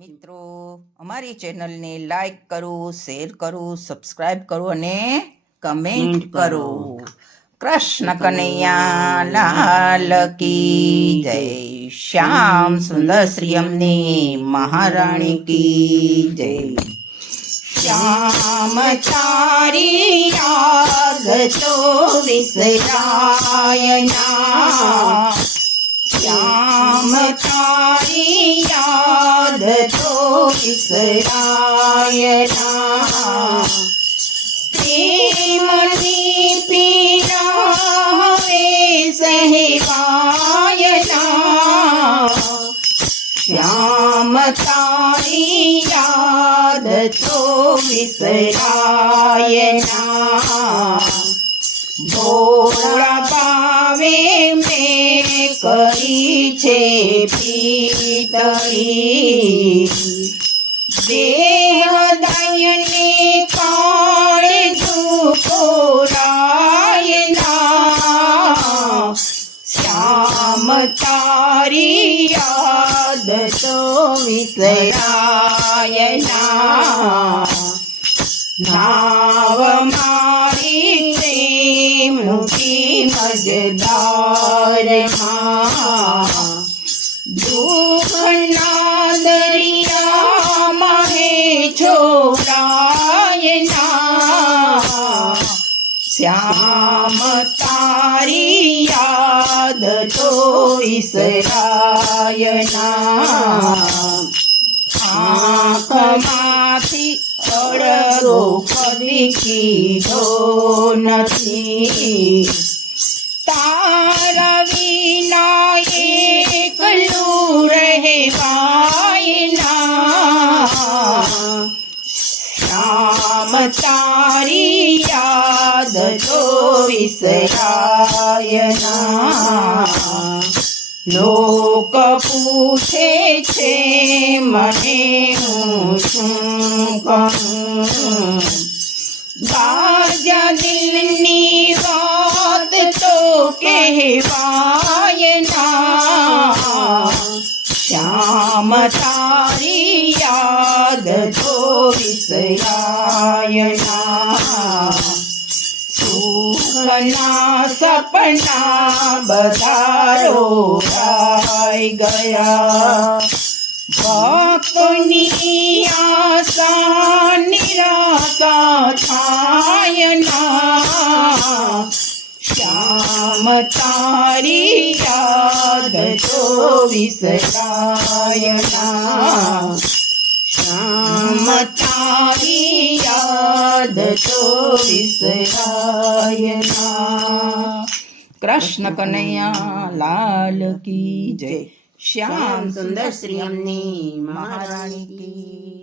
મિત્રો, અમારી ચેનલને લાઈક કરો, શેર કરો, સબસ્ક્રાઇબ કરો અને કમેન્ટ કરો. કૃષ્ણ કનૈયા લાલ કી જય. શ્યામ સુંદર શ્રી અમની મહારાણી કી જય. શ્યામ તારી યાદ તો વિસરાય ના, શ્યામ તારી યાદ તો વિસરાય ના. પ્રેમની પીડા હવે સહેવાય ના, શ્યામ તારી યાદ તો વિસરાય ના. ભોળા પાવે મેં કરી છે પીતળી, દેહ દયને કાળે દુખોરાય ના, શ્યામ તારી યાદ તો વિસરાય ના. નાવ મારી પ્રેમથી મજદારમાં, દુઃખના દરિયામાં હે છોડાય ના, શ્યામ તારી યાદ તો વિસરાય ના. આંખમાંથી અડગો કદી કીધો નથી, તારા વિના એકલું રહેવાય ના, શ્યામ તારી યાદ તો વિસરાય ના. લોક પૂછે છે મને હું શું કહું, બાજા દિલની વાત તો કહેવાય ના, શ્યામ તારી યાદ તો વિસરાય ના. સુખના સપના બધા રોવાઈ ગયા, ભક્તની આશા નિરાશા થાય ના, શ્યામ તારી યાદ તો વિસરાય ના, શ્યામ તારી યાદ તો વિસરાય ના. કૃષ્ણ કનૈયા લાલ કી જય. શ્યામ સુંદર શ્રી અમની મહારાણી કી